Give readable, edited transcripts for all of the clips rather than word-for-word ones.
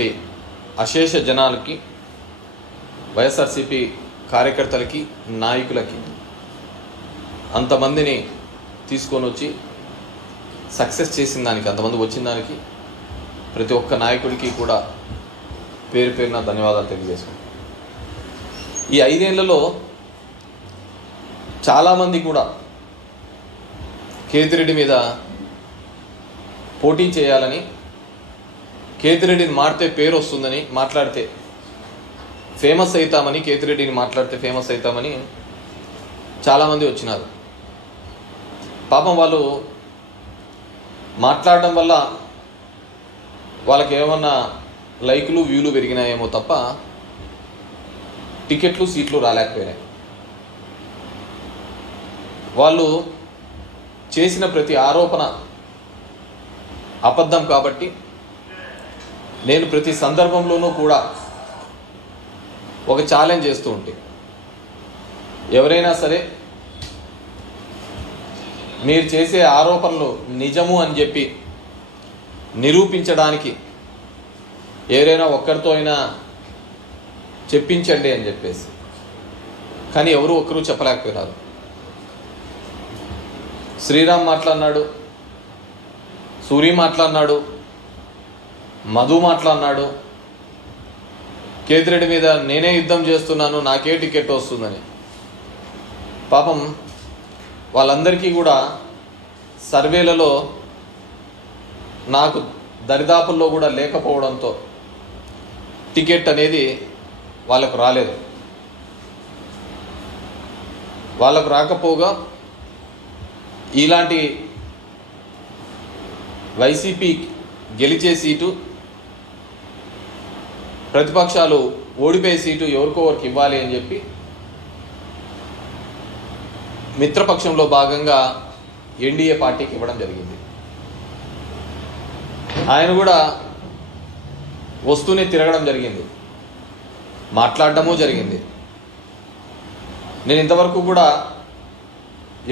వచ్చినటువంటి అశేష జనాలకి, వైఎస్ఆర్సీపీ కార్యకర్తలకి, నాయకులకి అంతమందిని తీసుకొని వచ్చి సక్సెస్ చేసిన దానికి, అంతమంది వచ్చిన దానికి ప్రతి ఒక్క నాయకుడికి కూడా పేరు పేరున ధన్యవాదాలు తెలియజేసుకుంటాం. ఈ 5 ఏళ్లలో చాలామంది కూడా కేతిరెడ్డి మీద పోటీ చేయాలని, కేతిరెడ్డిని మాడితే పేరు వస్తుందని, మాట్లాడితే ఫేమస్ అవుతామని, కేతిరెడ్డిని మాట్లాడితే ఫేమస్ అవుతామని చాలామంది వచ్చినారు. పాపం వాళ్ళు మాట్లాడడం వల్ల వాళ్ళకి ఏమన్నా లైకులు, వ్యూలు పెరిగినాయేమో తప్ప టికెట్లు, సీట్లు రాలేకపోయినాయి. వాళ్ళు చేసిన ప్రతి ఆరోపణ అబద్ధం కాబట్టి నేను ప్రతి సందర్భంలోనూ కూడా ఒక ఛాలెంజ్ చేస్తూ ఉంటే, ఎవరైనా సరే మీరు చేసే ఆరోపణలు నిజము అని చెప్పి నిరూపించడానికి ఎవరైనా ఒక్కరితో అయినా చెప్పించండి అని చెప్పేసి, కానీ ఎవరు ఒక్కరూ చెప్పలేకపోయినారు. శ్రీరామ్ మాట్లాడినాడు, సూరి మాట్లాడినాడు, మధు మాట్లాడినాడు, కేతిరెడ్డి మీద నేనే యుద్ధం చేస్తున్నాను, నాకే టికెట్ వస్తుందని. పాపం వాళ్ళందరికీ కూడా సర్వేలలో నాకు దరిదాపుల్లో కూడా లేకపోవడంతో టికెట్ అనేది వాళ్ళకు రాలేదు. వాళ్ళకు రాకపోగా ఇలాంటి వైసీపీ గెలిచే సీటు, ప్రతిపక్షాలు ఓడిపోయే సీటు ఎవరికొవరికి ఇవ్వాలి అని చెప్పి మిత్రపక్షంలో భాగంగా ఎన్డీఏ పార్టీకి ఇవ్వడం జరిగింది. ఆయన కూడా వస్తూనే తిరగడం జరిగింది, మాట్లాడడము జరిగింది. నేను ఇంతవరకు కూడా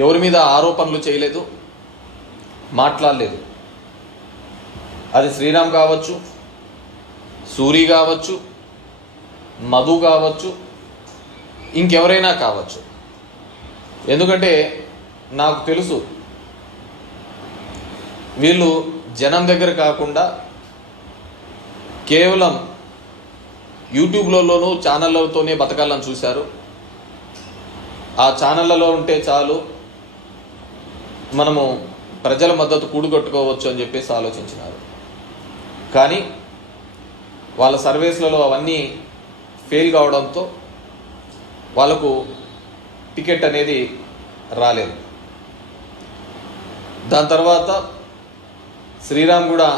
ఎవరి మీద ఆరోపణలు చేయలేదు, మాట్లాడలేదు. అది శ్రీరామ్ కావచ్చు, సూరి కావచ్చు, మధు కావచ్చు, ఇంకెవరైనా కావచ్చు. ఎందుకంటే నాకు తెలుసు వీళ్ళు జనం దగ్గర కాకుండా కేవలం యూట్యూబ్లలోనూ ఛానళ్ళతోనే బతకాలని చూశారు. ఆ ఛానళ్ళలో ఉంటే చాలు, మనము ప్రజల మద్దతు కూడగట్టుకోవచ్చు అని చెప్పేసి ఆలోచించినారు. కానీ వాళ్ళ సర్వేస్లలో అవన్నీ ఫెయిల్ కావడంతో వాళ్ళకు టికెట్ అనేది రాలేదు. దాని తర్వాత శ్రీరామ్ కూడా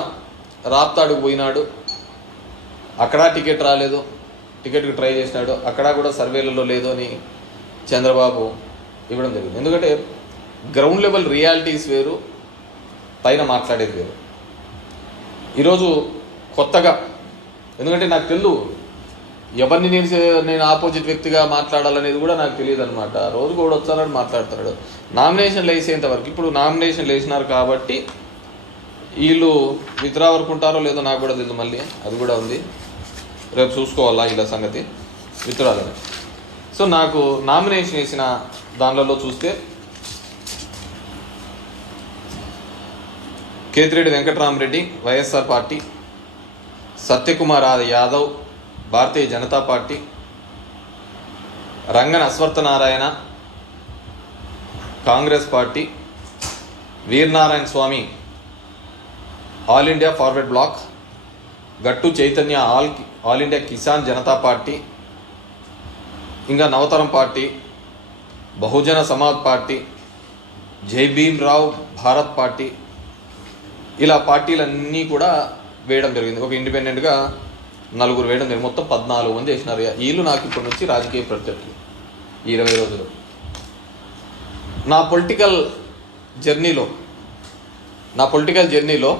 రాప్తాడుకు పోయినాడు, అక్కడ టికెట్ రాలేదు. టికెట్కి ట్రై చేసినాడు, అక్కడ కూడా సర్వేలలో లేదు అని చంద్రబాబు ఇవ్వడం జరిగింది. ఎందుకంటే గ్రౌండ్ లెవెల్ రియాలిటీస్ వేరు, పైన మాట్లాడేది వేరు. ఈరోజు కొత్తగా, ఎందుకంటే నాకు తెలుసు ఎవరిని నేను ఆపోజిట్ వ్యక్తిగా మాట్లాడాలనేది కూడా నాకు తెలియదు అనమాట. రోజు కూడా వచ్చారని మాట్లాడతాడు. నామినేషన్లు వేసేంత వరకు, ఇప్పుడు నామినేషన్లు వేసినారు కాబట్టి వీళ్ళు విత్డ్రా వరకు ఉంటారో లేదో నాకు కూడా తెలియదు. మళ్ళీ అది కూడా ఉంది, రేపు చూసుకోవాలా ఇలా సంగతి విత్డ్రాలని. సో నాకు నామినేషన్ వేసిన దానిలో చూస్తే Kethireddy Venkatarama Reddy YSR party, Satyakumar Yadav Bharatiya Janata party, Rangana Ashwathanarayana Congress party, Veeranarayana స్వామి ఆల్ ఇండియా ఫార్వర్డ్ బ్లాక్, గట్టు Chaitanya all India Kisan Janata party, ఇంకా నవతరం పార్టీ, బహుజన సమాజ్ పార్టీ, జై భీమ్ రావ్ భారత్ పార్టీ, ఇలా పార్టీలన్నీ కూడా వేయడం జరిగింది. ఒక ఇండిపెండెంట్గా 4 వేయడం జరిగింది. మొత్తం 14 మంది వేసినారు. వీళ్ళు నాకు ఇప్పటి నుంచి రాజకీయ ప్రత్యర్థులు. ఈ 20 రోజులు నా పొలిటికల్ జర్నీలో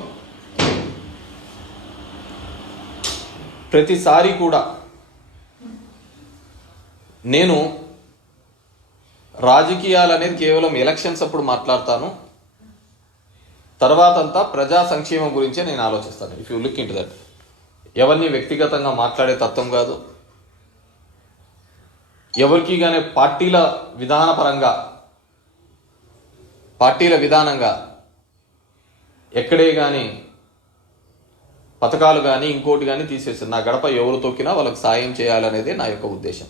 ప్రతిసారి కూడా నేను రాజకీయాలు అనేది కేవలం ఎలక్షన్స్ అప్పుడు మాట్లాడతాను, తర్వాత అంతా ప్రజా సంక్షేమం గురించే నేను ఆలోచిస్తాను. If you look into that, ఎవరిని వ్యక్తిగతంగా మాట్లాడే తత్వం కాదు. ఎవరికి కానీ పార్టీల విధానంగా ఎక్కడే కానీ పథకాలు కానీ ఇంకోటి కానీ తీసేస్తారు. నా గడప ఎవరు తొక్కినా వాళ్ళకి సాయం చేయాలనేదే నా యొక్క ఉద్దేశం.